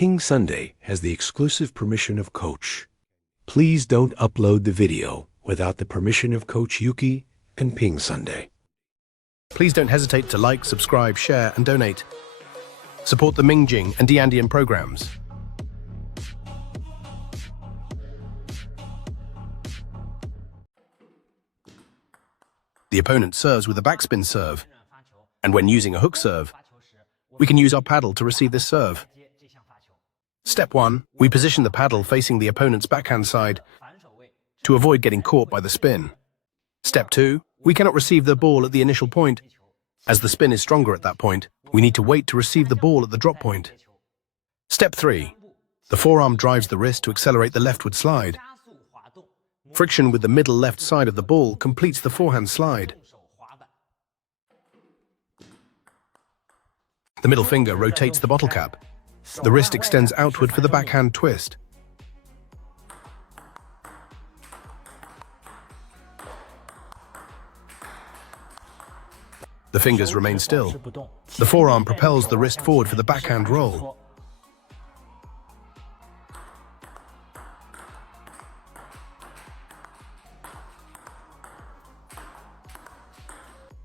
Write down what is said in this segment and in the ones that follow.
PingSunday has the exclusive permission of Coach. Please don't upload the video without the permission of Coach YouQi and PingSunday. Please don't hesitate to like, subscribe, share, and donate. Support the Mingjing and Diandian programs. The opponent serves with a backspin serve, and when using a hook serve, we can use our paddle to receive this serve. Step 1. We position the paddle facing the opponent's backhand side to avoid getting caught by the spin. Step 2. We cannot receive the ball at the initial point. As the spin is stronger at that point, we need to wait to receive the ball at the drop point. Step 3. The forearm drives the wrist to accelerate the leftward slide. Friction with the middle left side of the ball completes the forehand slide. The middle finger rotates the bottle cap. The wrist extends outward for the backhand twist. The fingers remain still. The forearm propels the wrist forward for the backhand roll.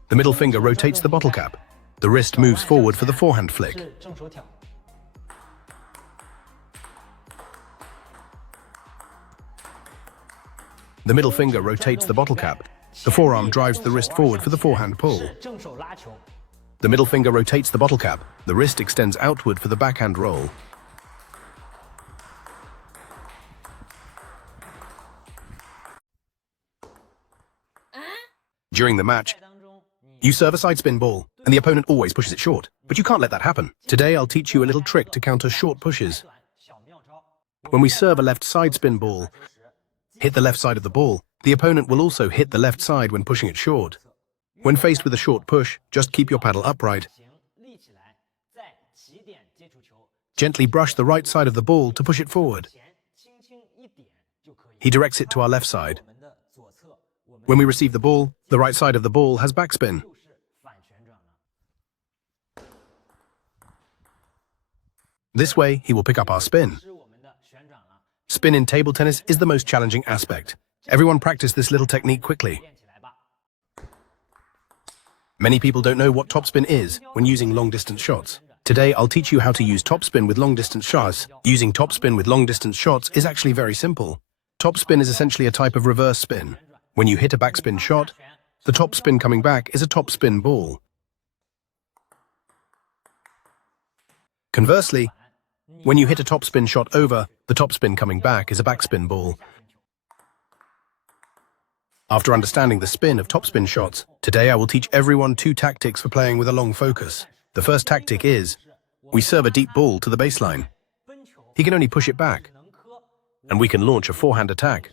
The middle finger rotates the bottle cap. The wrist moves forward for the forehand flick. The middle finger rotates the bottle cap. The forearm drives the wrist forward for the forehand pull. The middle finger rotates the bottle cap. The wrist extends outward for the backhand roll. During the match, you serve a side spin ball, and the opponent always pushes it short. But you can't let that happen. Today I'll teach you a little trick to counter short pushes. When we serve a left side spin ball, hit the left side of the ball, the opponent will also hit the left side when pushing it short. When faced with a short push, just keep your paddle upright. Gently brush the right side of the ball to push it forward. He directs it to our left side. When we receive the ball, the right side of the ball has backspin. This way, he will pick up our spin. Spin in table tennis is the most challenging aspect. Everyone practice this little technique quickly. Many people don't know what topspin is when using long-distance shots. Today, I'll teach you how to use topspin with long-distance shots. Using topspin with long-distance shots is actually very simple. Topspin is essentially a type of reverse spin. When you hit a backspin shot, the topspin coming back is a topspin ball. Conversely, when you hit a topspin shot over, the topspin coming back is a backspin ball. After understanding the spin of topspin shots, today I will teach everyone 2 tactics for playing with a long focus. The first tactic is, we serve a deep ball to the baseline. He can only push it back, and we can launch a forehand attack.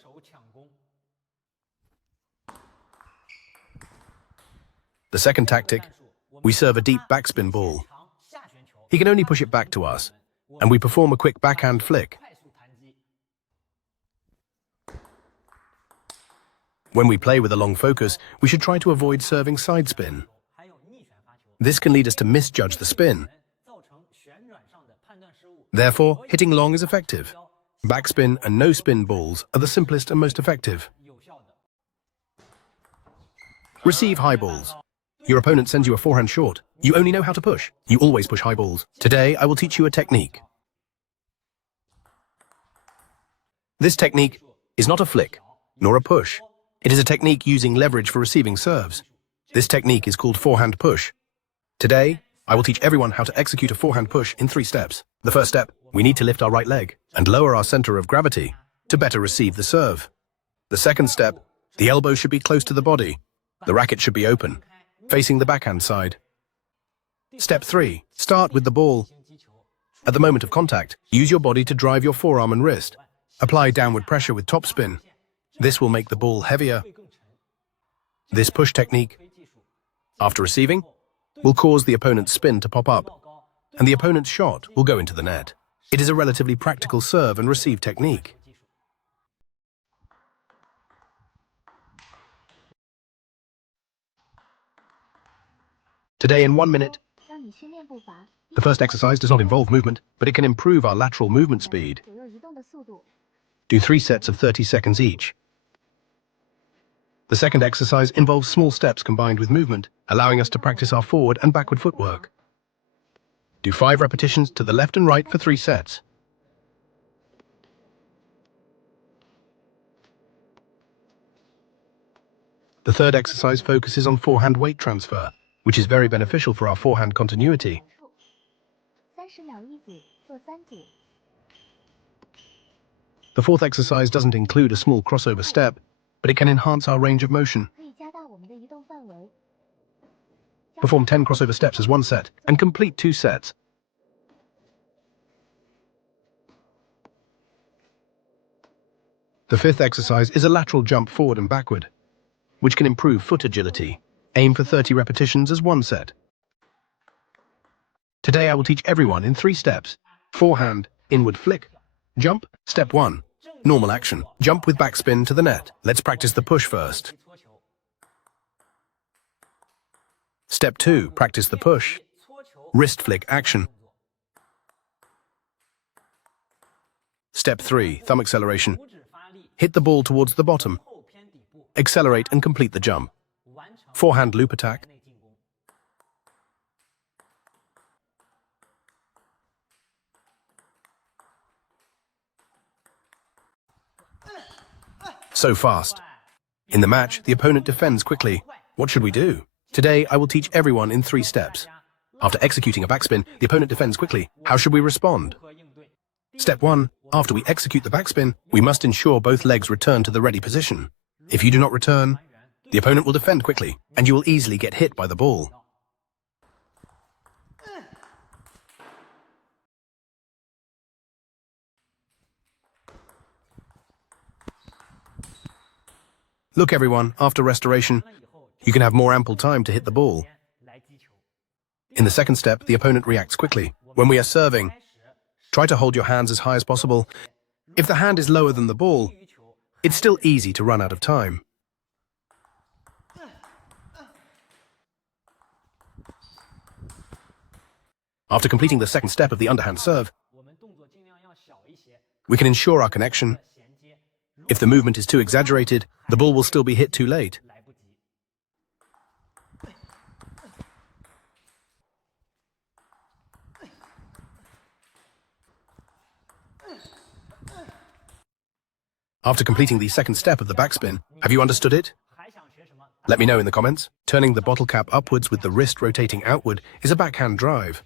The second tactic, we serve a deep backspin ball. He can only push it back to us, and we perform a quick backhand flick. When we play with a long focus, we should try to avoid serving side spin. This can lead us to misjudge the spin. Therefore, hitting long is effective. Backspin and no-spin balls are the simplest and most effective. Receive high balls. Your opponent sends you a forehand short. You only know how to push. You always push high balls. Today, I will teach you a technique. This technique is not a flick, nor a push. It is a technique using leverage for receiving serves. This technique is called forehand push. Today, I will teach everyone how to execute a forehand push in 3 steps. The first step, we need to lift our right leg and lower our center of gravity to better receive the serve. The second step, the elbow should be close to the body. The racket should be open, facing the backhand side. Step 3, start with the ball. At the moment of contact, use your body to drive your forearm and wrist. Apply downward pressure with topspin. This will make the ball heavier. This push technique, after receiving, will cause the opponent's spin to pop up, and the opponent's shot will go into the net. It is a relatively practical serve and receive technique. Today in 1 minute, The first exercise does not involve movement, but it can improve our lateral movement speed. Do 3 sets of 30 seconds each. The second exercise involves small steps combined with movement, allowing us to practice our forward and backward footwork. Do 5 repetitions to the left and right for 3 sets. The third exercise focuses on forehand weight transfer, which is very beneficial for our forehand continuity. The fourth exercise doesn't include a small crossover step, but it can enhance our range of motion. Perform 10 crossover steps as 1 set and complete 2 sets. The fifth exercise is a lateral jump forward and backward, which can improve foot agility. Aim for 30 repetitions as 1 set. Today I will teach everyone in 3 steps. Forehand, inward flick, jump. Step 1. Normal action. Jump with backspin to the net. Let's practice the push first. Step 2. Practice the push. Wrist flick action. Step 3. Thumb acceleration. Hit the ball towards the bottom. Accelerate and complete the jump. Forehand loop attack. So fast. In the match, the opponent defends quickly. What should we do? Today, I will teach everyone in 3 steps. After executing a backspin, the opponent defends quickly. How should we respond? Step 1. After we execute the backspin, we must ensure both legs return to the ready position. If you do not return, the opponent will defend quickly, and you will easily get hit by the ball. Look everyone, after restoration, you can have more ample time to hit the ball. In the second step, the opponent reacts quickly. When we are serving, try to hold your hands as high as possible. If the hand is lower than the ball, it's still easy to run out of time. After completing the second step of the underhand serve, we can ensure our connection. If the movement is too exaggerated, the ball will still be hit too late. After completing the second step of the backspin, have you understood it? Let me know in the comments. Turning the bottle cap upwards with the wrist rotating outward is a backhand drive.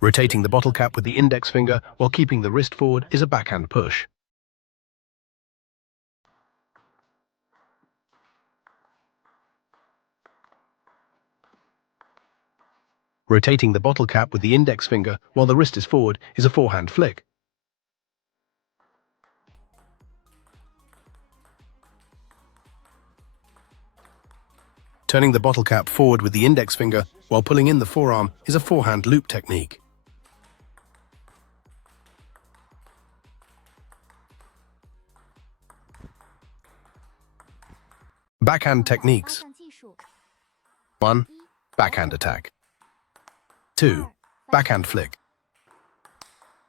Rotating the bottle cap with the index finger while keeping the wrist forward is a backhand push. Rotating the bottle cap with the index finger while the wrist is forward is a forehand flick. Turning the bottle cap forward with the index finger while pulling in the forearm is a forehand loop technique. Backhand techniques. 1. Backhand attack. 2. Backhand flick.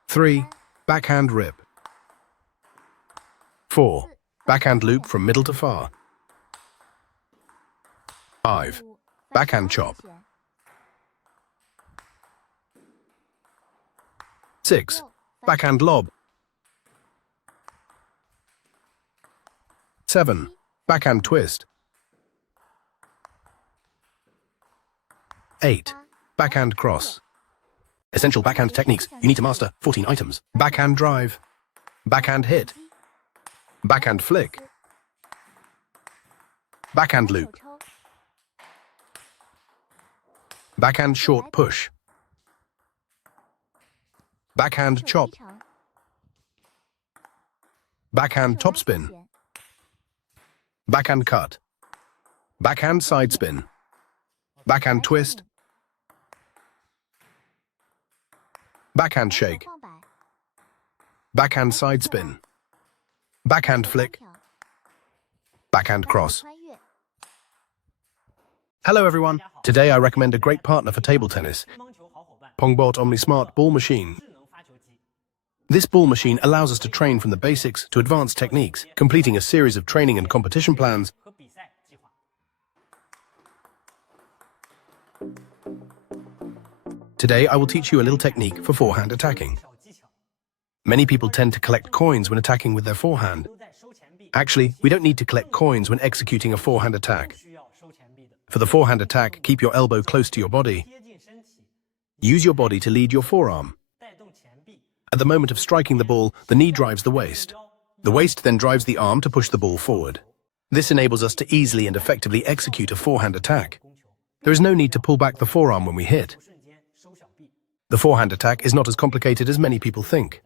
3. Backhand rip. 4. Backhand loop from middle to far. 5. Backhand chop. 6. Backhand lob. 7. Backhand twist. 8. Backhand cross. Essential backhand techniques. You need to master 14 items. Backhand drive. Backhand hit. Backhand flick. Backhand loop. Backhand short push. Backhand chop. Backhand topspin. Backhand cut. Backhand side spin. Backhand twist. Backhand shake. Backhand side spin. Backhand flick. Backhand cross. Hello everyone. Today I recommend a great partner for table tennis, Pongbot OmniSmart Ball Machine. This ball machine allows us to train from the basics to advanced techniques, completing a series of training and competition plans. Today I will teach you a little technique for forehand attacking. Many people tend to collect coins when attacking with their forehand. Actually, we don't need to collect coins when executing a forehand attack. For the forehand attack, keep your elbow close to your body. Use your body to lead your forearm. At the moment of striking the ball, the knee drives the waist. The waist then drives the arm to push the ball forward. This enables us to easily and effectively execute a forehand attack. There is no need to pull back the forearm when we hit. The forehand attack is not as complicated as many people think.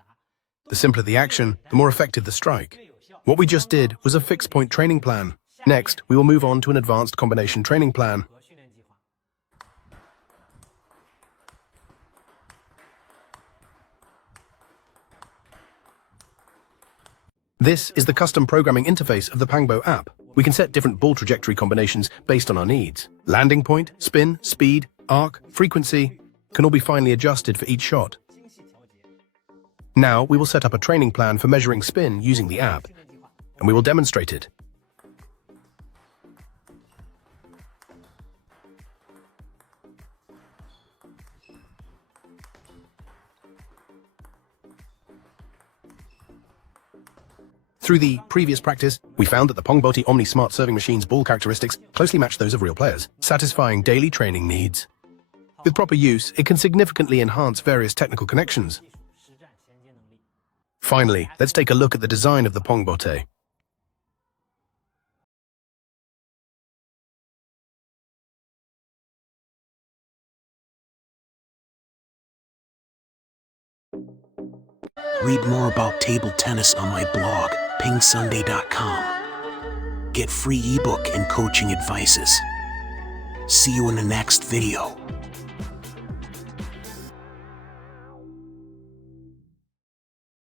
The simpler the action, the more effective the strike. What we just did was a fixed-point training plan. Next, we will move on to an advanced combination training plan. This is the custom programming interface of the Fang Bo app. We can set different ball trajectory combinations based on our needs. Landing point, spin, speed, arc, frequency can all be finely adjusted for each shot. Now we will set up a training plan for measuring spin using the app, and we will demonstrate it. Through the previous practice, we found that the Pongbot OmniSmart serving machine's ball characteristics closely match those of real players, satisfying daily training needs. With proper use, it can significantly enhance various technical connections. Finally, let's take a look at the design of the Pongbot. Read more about table tennis on my blog, PingSunday.com. Get free ebook and coaching advices. See you in the next video.